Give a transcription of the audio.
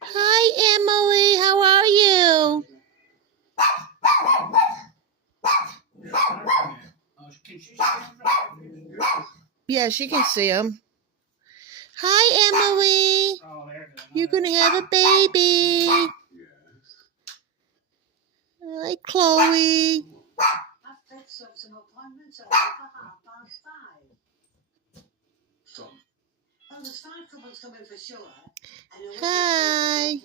Hi, Emily. How are you? Yeah, she can see him. Hi, Emily. You're going to have a baby. Hi, Chloe. Hi.